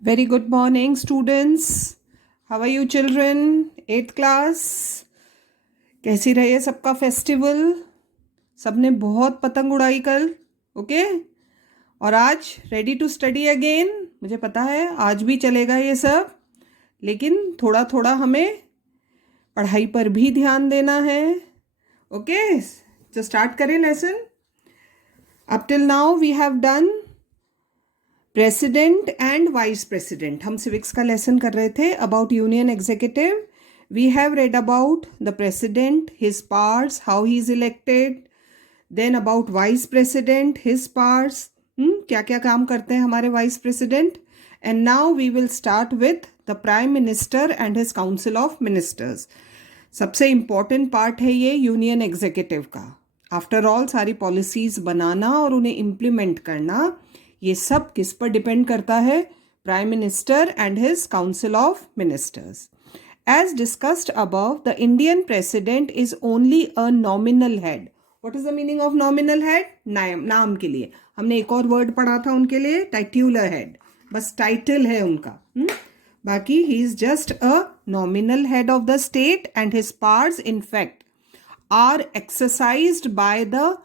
Very good morning, students. How are you, children? 8th class. कैसी रही सबका festival? सबने बहुत पतंग उड़ाई कल, ओके? और आज रेडी टू स्टडी अगेन? मुझे पता है आज भी चलेगा ये सब, लेकिन थोड़ा थोड़ा हमें पढ़ाई पर भी ध्यान देना है, ओके? तो स्टार्ट करें lesson. Up till now we have done president and vice president. हम सिविक्स का लेसन कर रहे थे about union executive. We have read about the president, his powers, how he is elected. Then about vice president, his powers, क्या क्या काम करते हैं हमारे vice president. And now we will start with the prime minister and his council of ministers. सबसे important part है ये union executive का. आफ्टर ऑल सारी पॉलिसीज बनाना और उन्हें इम्प्लीमेंट करना, ये सब किस पर डिपेंड करता है? Prime minister and his council of ministers. As discussed above, the Indian president is only a nominal head. What is the meaning of nominal head? नाम के लिए. हमने एक और वर्ड पढ़ा था उनके लिए, टाइट्यूलर हेड. बस टाइटल है उनका. बाकी he is just a nominal head of the state and his powers in fact are exercised by the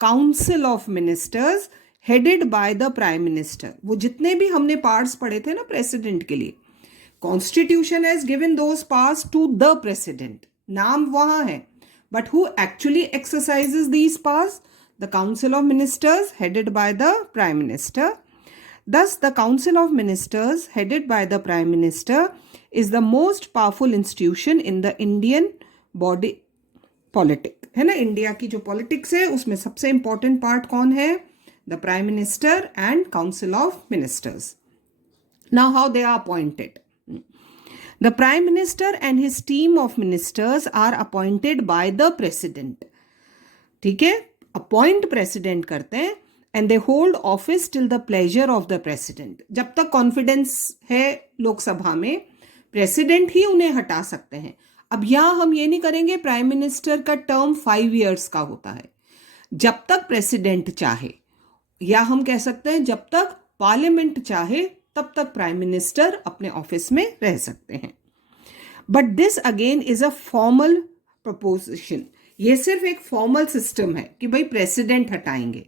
council of ministers headed by the prime minister. वो जितने भी हमने पार्ट्स पढ़े थे ना प्रेसिडेंट के लिए, constitution has given those powers to the president. नाम वहां है, but who actually exercises these powers? The council of ministers headed by the prime minister. Thus, the Council of Ministers, headed by the Prime Minister, is the most powerful institution in the Indian body politic. है ना, India की जो politics है उसमें सबसे important part कौन है? The Prime Minister and Council of Ministers. Now, how they are appointed? The Prime Minister and his team of ministers are appointed by the President. ठीक है, अपॉइंट प्रेसिडेंट करते हैं. And they hold office till the pleasure of the president. जब तक confidence है लोकसभा में, president ही उन्हें हटा सकते हैं. अब यहां हम ये नहीं करेंगे प्राइम मिनिस्टर का टर्म 5 years का होता है. जब तक प्रेसिडेंट चाहे, या हम कह सकते हैं जब तक पार्लियामेंट चाहे, तब तक प्राइम मिनिस्टर अपने ऑफिस में रह सकते हैं. But this again is a formal preposition. ये सिर्फ एक फॉर्मल सिस्टम है कि भाई प्रेसिडेंट हटाएंगे.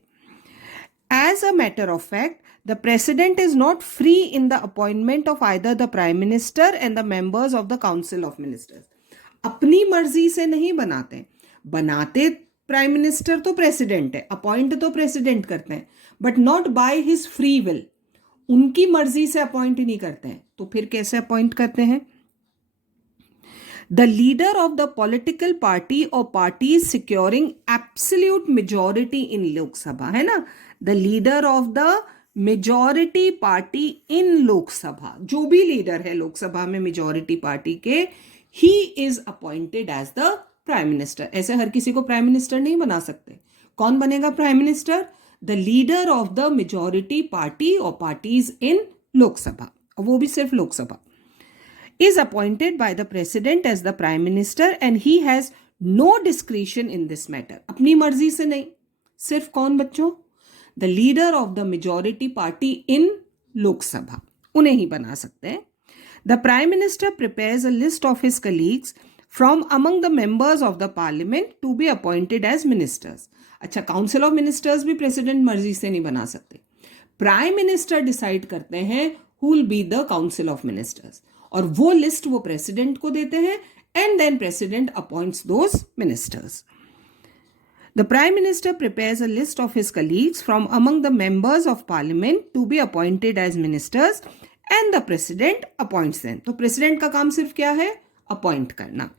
As a matter of fact, the president is not free in the appointment of either the prime minister and the members of the council of ministers. अपनी मर्जी से नहीं बनाते. बनाते प्राइम मिनिस्टर तो प्रेसिडेंट है, अपॉइंट तो प्रेसिडेंट करते हैं, but not by his free will. उनकी मर्जी से अपॉइंट नहीं करते हैं. तो फिर कैसे अपॉइंट करते हैं? The leader of the political party or parties securing absolute majority in Lok Sabha, है ना? The leader of the majority party in Lok Sabha, जो भी लीडर है लोकसभा में मेजॉरिटी पार्टी के, he is appointed as the prime minister. ऐसे हर किसी को प्राइम मिनिस्टर नहीं बना सकते. कौन बनेगा prime minister? The leader of the majority party or parties in Lok Sabha, और वो भी सिर्फ Lok Sabha. Is appointed by the president as the prime minister and he has no discretion in this matter. अपनी मर्जी से नहीं. सिर्फ कौन बच्चों? The leader of the majority party in Lok Sabha, उन्हें ही बना सकते हैं. The prime minister prepares a list of his colleagues from among the members of the parliament to be appointed as ministers. अच्छा, काउंसिल ऑफ मिनिस्टर्स भी president मर्जी से नहीं बना सकते. प्राइम मिनिस्टर डिसाइड करते हैं who will be the council of ministers, और वो लिस्ट वो प्रेसिडेंट को देते हैं and then president appoints those ministers. The Prime Minister prepares a list of his colleagues from among the members of parliament to be appointed as ministers and the President appoints them. तो president का काम सिर्फ क्या है? Appoint करना.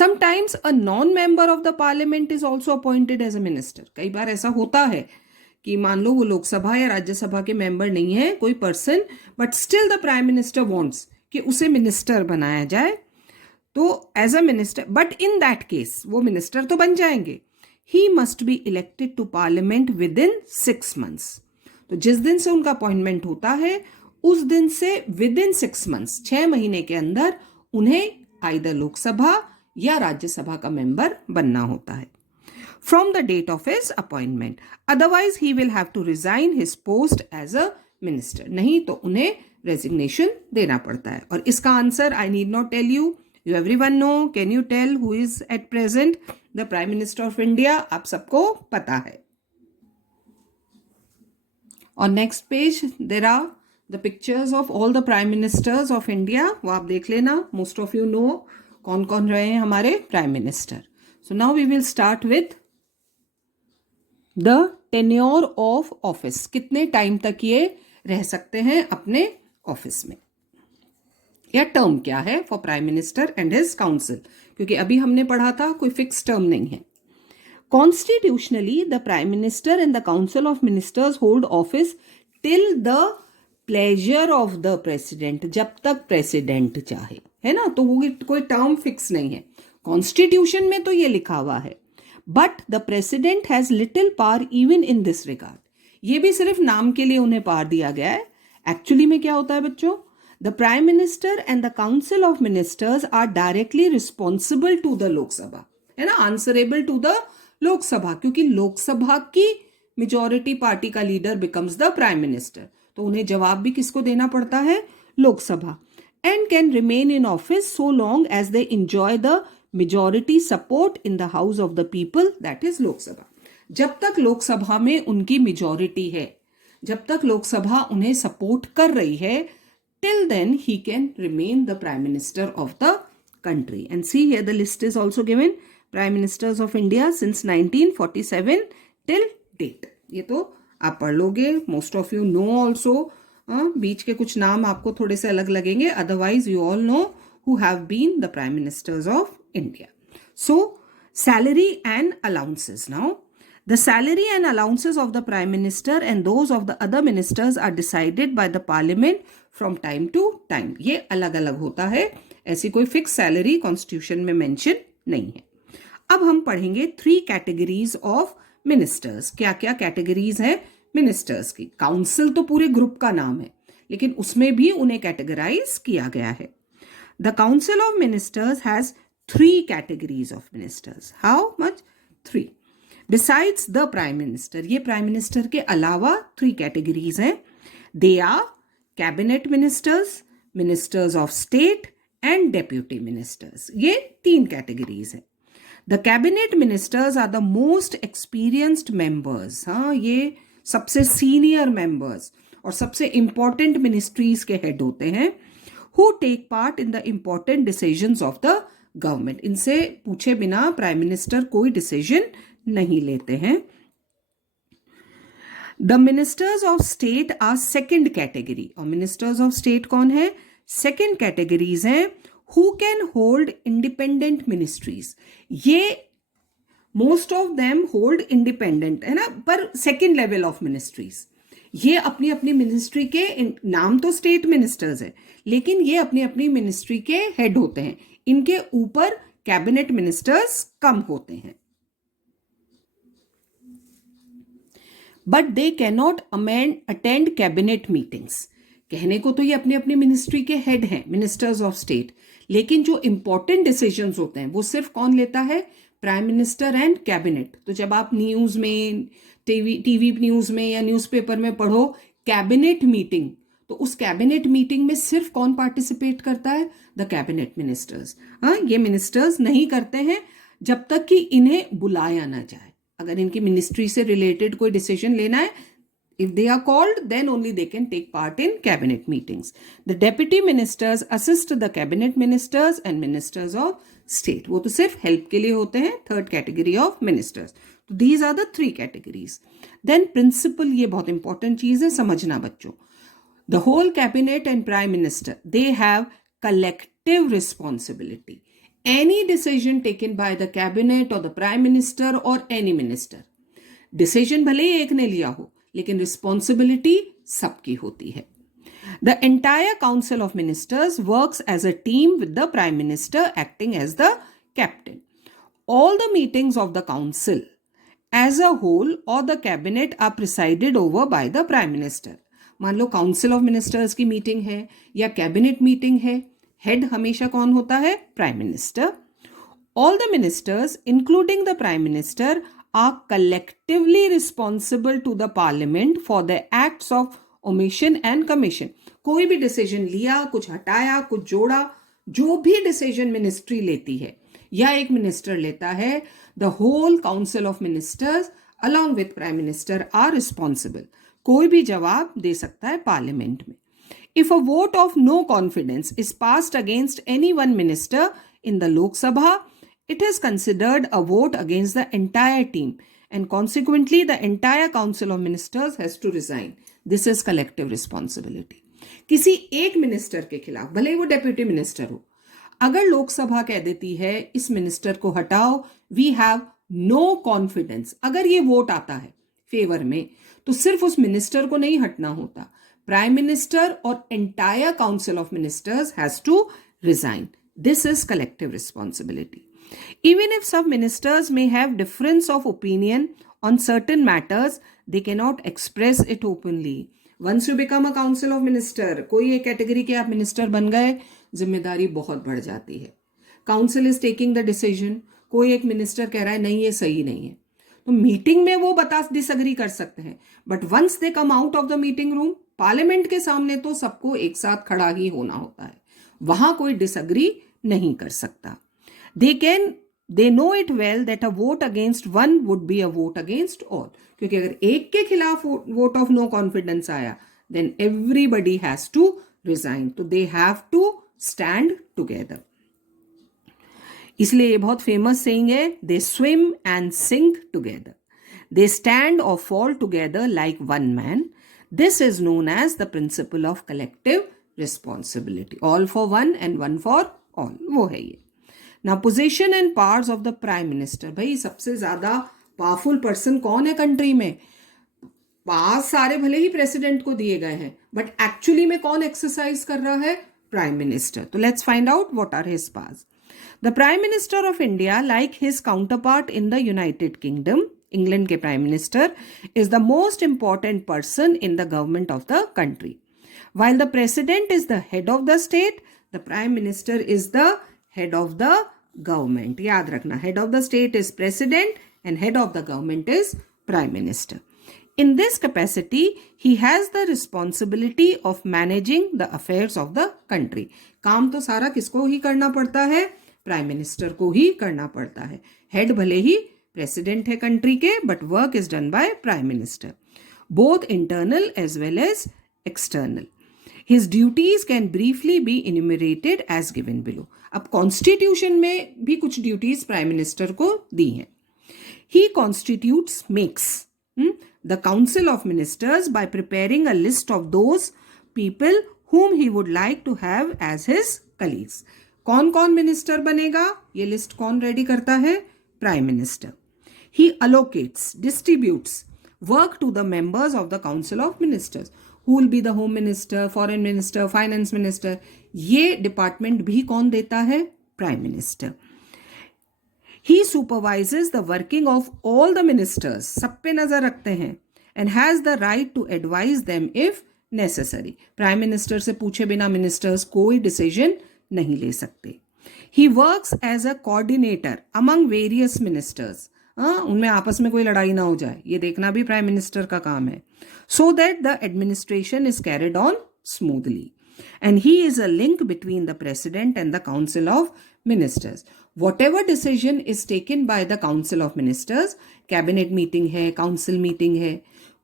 Sometimes a non-member of the parliament is also appointed as a minister. कई बार ऐसा होता है कि मान लो वो लोकसभा या राज्यसभा के मेंबर नहीं है कोई person, but still the prime minister wants कि उसे मिनिस्टर बनाया जाए. तो as a minister, but in that case वो मिनिस्टर तो बन जाएंगे. He must be elected to parliament within 6 months. तो जिस दिन से उनका अपॉइंटमेंट होता है उस दिन से विद इन 6 months, 6 महीने के अंदर उन्हें आइदर लोकसभा या राज्यसभा का मेंबर बनना होता है. from the date of his appointment. Otherwise, he will have to resign his post as a minister, नहीं तो उन्हें रेजिग्नेशन देना पड़ता है। और इसका answer I need not tell you, you everyone know. Can you tell who is at present the prime minister of India? आप सबको पता है। और next page there are the pictures of all the prime ministers of India, वो आप देख लेना। Most of you know कौन कौन रहे हैं हमारे prime minister. So now we will start with the tenure of office, कितने टाइम तक ये रह सकते हैं अपने ऑफिस में, या टर्म क्या है for prime minister and his council, क्योंकि अभी हमने पढ़ा था कोई फिक्स टर्म नहीं है। Constitutionally the prime minister and the council of ministers hold office till the pleasure of the president, जब तक प्रेसिडेंट चाहे, है ना। तो वो कोई टर्म फिक्स नहीं है, कॉन्स्टिट्यूशन में तो ये लिखा हुआ है। But the president has little power even in this regard, ये भी सिर्फ नाम के लिए उन्हें पावर दिया गया है। एक्चुअली में क्या होता है बच्चों, the prime minister and the council of ministers are directly responsible to the Lok Sabha, है ना, आंसरेबल टू द लोकसभा, क्योंकि लोकसभा की मेजॉरिटी पार्टी का leader becomes the prime minister, तो उन्हें जवाब भी किसको देना पड़ता है, Lok Sabha. And can remain in office so long as they enjoy the majority support in the house of the people, that is Lok Sabha. जब तक लोकसभा में उनकी मेजॉरिटी है, जब तक लोकसभा उन्हें सपोर्ट कर रही है, till then he can remain the prime minister of the country. And see here the list is also given, prime ministers of India since 1947 till date. ये तो आप पढ़ लोगे, most of you know also. बीच के कुछ नाम आपको थोड़े से अलग लगेंगे, otherwise you all know who have been the prime ministers of India. So salary and allowances now. The salary and allowances of the prime minister and those of the other ministers are decided by the parliament from time to time. ये अलग अलग होता है, ऐसी कोई fix salary constitution में mention नहीं है। अब हम पढ़ेंगे 3 कैटेगरीज ऑफ मिनिस्टर्स। क्या क्या कैटेगरीज हैं मिनिस्टर्स की? काउंसिल तो पूरे ग्रुप का नाम है, लेकिन उसमें भी उन्हें कैटेगराइज किया गया है। The council of ministers has 3 categories of ministers. How much? 3। Besides the prime minister, ये प्राइम मिनिस्टर के अलावा 3 कैटेगरीज हैं। They are cabinet ministers, ministers of state and deputy ministers. ये 3 कैटेगरीज हैं। The cabinet ministers are the most experienced members. हाँ, ये सबसे senior members और सबसे इंपॉर्टेंट मिनिस्ट्रीज के हेड होते हैं। Who take part in the important decisions of the government. इनसे पूछे बिना प्राइम मिनिस्टर कोई डिसीजन नहीं लेते हैं। The ministers of state are second category. और मिनिस्टर्स ऑफ स्टेट कौन है? सेकेंड कैटेगरीज हैं। Who can hold independent ministries. ये most of them hold independent, है ना, पर सेकेंड लेवल ऑफ मिनिस्ट्रीज। ये अपनी अपनी मिनिस्ट्री के नाम तो स्टेट मिनिस्टर्स है, लेकिन ये अपनी अपनी मिनिस्ट्री के हेड होते हैं। इनके ऊपर कैबिनेट मिनिस्टर्स कम होते हैं। But they cannot attend cabinet meetings. कहने को तो ये अपनी अपनी मिनिस्ट्री के हेड हैं, मिनिस्टर्स ऑफ स्टेट, लेकिन जो इंपॉर्टेंट डिसीजंस होते हैं वो सिर्फ कौन लेता है? Prime minister and cabinet. तो जब आप न्यूज में, टीवी न्यूज में या न्यूज़पेपर में पढ़ो कैबिनेट मीटिंग, तो उस कैबिनेट मीटिंग में सिर्फ कौन पार्टिसिपेट करता है? The cabinet ministers. हाँ, ये मिनिस्टर्स नहीं करते हैं जब तक कि इन्हें बुलाया ना जाए। अगर इनकी मिनिस्ट्री से रिलेटेड कोई डिसीजन लेना है, if they are called, then only they can take part in cabinet meetings. The deputy ministers assist the cabinet ministers and ministers of state. वो तो सिर्फ हेल्प के लिए होते हैं। Third category of ministers. तो these are the 3 categories. Then principal, ये बहुत इंपॉर्टेंट चीज है, समझना बच्चों। The whole cabinet and prime minister, they have collective responsibility. Any decision taken by the cabinet or the prime minister or any minister, decision भले ही एक ने लिया हो, लेकिन रिस्पॉन्सिबिलिटी सबकी होती है। The entire council of ministers works as a team with the prime minister acting as the captain. All the meetings of the council as a whole और the cabinet are presided over by the prime minister. मान लो council of ministers की meeting है या cabinet meeting है, head हमेशा कौन होता है? Prime minister. All the ministers including the prime minister are collectively responsible to the parliament for the acts of omission and commission. कोई भी डिसीजन लिया, कुछ हटाया, कुछ जोड़ा, जो भी डिसीजन मिनिस्ट्री लेती है या एक मिनिस्टर लेता है, the whole council of ministers along with prime minister are responsible. कोई भी जवाब दे सकता है पार्लियामेंट में. If a vote of no confidence is passed against any one minister in the Lok Sabha, it is considered a vote against the entire team, and consequently the entire council of ministers has to resign. This is collective responsibility. किसी एक minister के खिलाफ, भले ही वो deputy minister हो, अगर लोकसभा कह देती है इस मिनिस्टर को हटाओ, वी हैव नो कॉन्फिडेंस, अगर ये वोट आता है फेवर में, तो सिर्फ उस मिनिस्टर को नहीं हटना होता, प्राइम मिनिस्टर और entire council of ministers has to resign. This is collective responsibility. Even if some ministers may have difference of opinion on certain matters, they cannot express it openly. Once you become a council of minister, कोई एक category के आप minister बन गए, जिम्मेदारी बहुत बढ़ जाती है. Council is taking the decision, कोई एक मिनिस्टर कह रहा है नहीं ये सही नहीं है, तो मीटिंग में वो डिसएग्री कर सकते हैं, but once they come out of the meeting room, parliament के सामने तो सबको एक साथ खड़ा ही होना होता है, वहां कोई डिसएग्री नहीं कर सकता. They know it well that a vote against one would be a vote against all. क्योंकि अगर एक के खिलाफ vote of no confidence आया, then everybody has to resign. तो they have to stand together. इसलिए ये बहुत फेमस saying है, they swim and sink together. They stand or fall together like one man. This is known as the principle of collective responsibility. All for one and one for all. वो है ये. Now position and powers of the prime minister. भाई सबसे ज्यादा powerful person कौन है country में? पास सारे भले ही प्रेसिडेंट को दिए गए हैं, बट एक्चुअली में कौन एक्सरसाइज कर रहा है? Prime minister. तो let's find out what are his powers. The prime minister of India, like his counterpart in the United Kingdom, England के prime minister, is the most important person in the government of the country. While the president is the head of the state, the prime minister is the head of the government. याद रखना, head of the state is president and head of the government is prime minister. In this capacity, he has the responsibility of managing the affairs of the country. काम तो सारा किसको ही करना पड़ता है? Prime minister को ही करना पड़ता है. हेड भले ही प्रेसिडेंट है कंट्री के, but work is done by prime minister, both internal as well as external. His duties can briefly be enumerated as given below. अब कॉन्स्टिट्यूशन में भी कुछ ड्यूटीज प्राइम मिनिस्टर को दी हैं. He constitutes, makes the council of ministers by preparing a list of those people whom he would like to have as his colleagues. कौन कौन minister बनेगा, ये लिस्ट कौन रेडी करता है? Prime minister. He allocates, distributes work to the members of the council of ministers. Who will be the home minister, foreign minister, finance minister? ये department भी कौन देता है? Prime minister. He supervises the working of all the ministers. सब पे नजर रखते हैं, and has the right to advise them if necessary. Prime minister से पूछे बिना मिनिस्टर्स कोई डिसीजन नहीं ले सकते. He works as a coordinator among various ministers. उनमें आपस में कोई लड़ाई ना हो जाए, ये देखना भी प्राइम मिनिस्टर का काम है. So that the administration is carried on smoothly. And he is a link between the president and the council of ministers. Whatever decision is taken by the council of ministers, cabinet meeting है, council meeting है,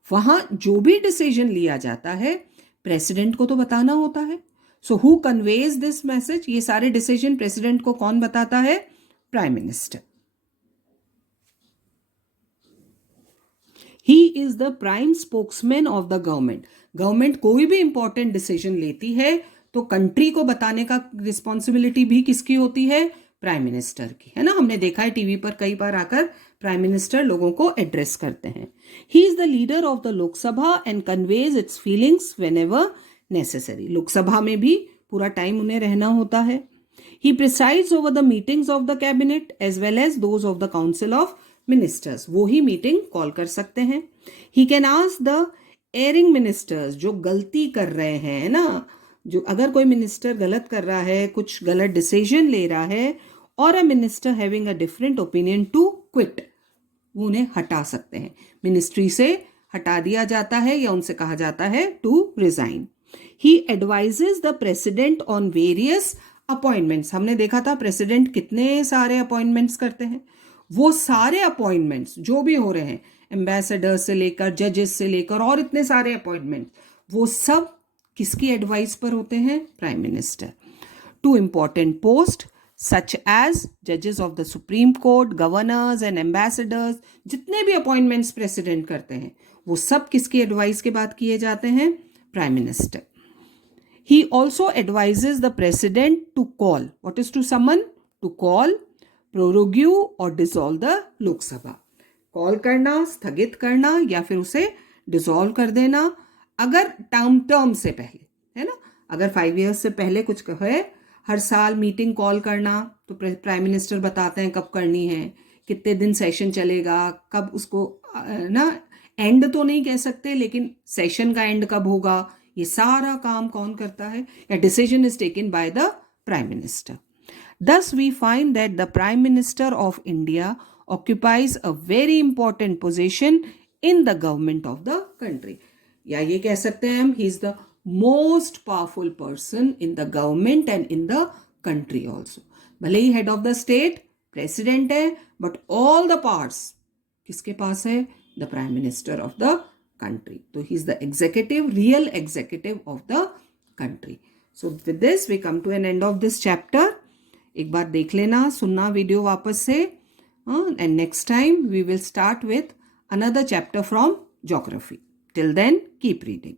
वहां जो भी decision लिया जाता है president को तो बताना होता है. So who conveys this message? ये सारे डिसीजन प्रेसिडेंट को कौन बताता है? Prime minister. He is the prime spokesman of the government. Government कोई भी इंपॉर्टेंट डिसीजन लेती है तो कंट्री को बताने का रिस्पॉन्सिबिलिटी भी किसकी होती है? प्राइम मिनिस्टर की, है ना. हमने देखा है टीवी पर कई बार आकर प्राइम मिनिस्टर लोगों को एड्रेस करते हैं. He is the leader of the Lok Sabha and conveys its feelings whenever necessary. Lok Sabha में भी पूरा टाइम उन्हें रहना होता है. He presides over the meetings of the cabinet as well as those of the council of ministers. वो ही मीटिंग कॉल कर सकते हैं. He can ask the erring ministers, जो गलती कर रहे हैं ना, जो अगर कोई मिनिस्टर गलत कर रहा है, कुछ गलत डिसीजन ले रहा है, और a minister having a different opinion to quit, वो उन्हें हटा सकते हैं, मिनिस्ट्री से हटा दिया जाता है या उनसे कहा जाता है to resign. He advises the president on various appointments. हमने देखा था प्रेसिडेंट कितने सारे अपॉइंटमेंट्स करते हैं. वो सारे अपॉइंटमेंट्स जो भी हो रहे हैं, एम्बेसडर से लेकर जजेस से लेकर और इतने सारे अपॉइंटमेंट, वो सब किसकी एडवाइस पर होते हैं? Prime minister. Two important post such as जजेस of the Supreme Court, governors and ambassadors, जितने भी अपॉइंटमेंट्स प्रेसिडेंट करते हैं वो सब किसकी एडवाइस के बाद किए जाते हैं? Prime minister. He also advises the president to call. What is to summon? To call, prorogue or dissolve the Lok Sabha. Call करना, स्थगित करना या फिर उसे डिसॉल्व कर देना अगर टर्म से पहले, है ना. अगर 5 years से पहले कुछ है, हर साल मीटिंग कॉल करना, तो प्राइम मिनिस्टर बताते हैं कब करनी है, कितने दिन सेशन चलेगा, कब उसको ना एंड तो नहीं कह सकते लेकिन सेशन का एंड कब होगा, ये सारा काम कौन करता है? या decision is taken by the prime minister. Thus we find that the Prime Minister of India occupies a very important position in the government of the country. या ये कह सकते हैं हम, he is the most powerful person in the government and in the country also. भले ही head of the state president है, but all the parts किसके पास है? The Prime Minister of the country. So he is the executive, real executive of the country. So with this we come to an end of this chapter. एक बार देख लेना, सुनना video वापस से, and next time we will start with another chapter from geography. Till then keep reading.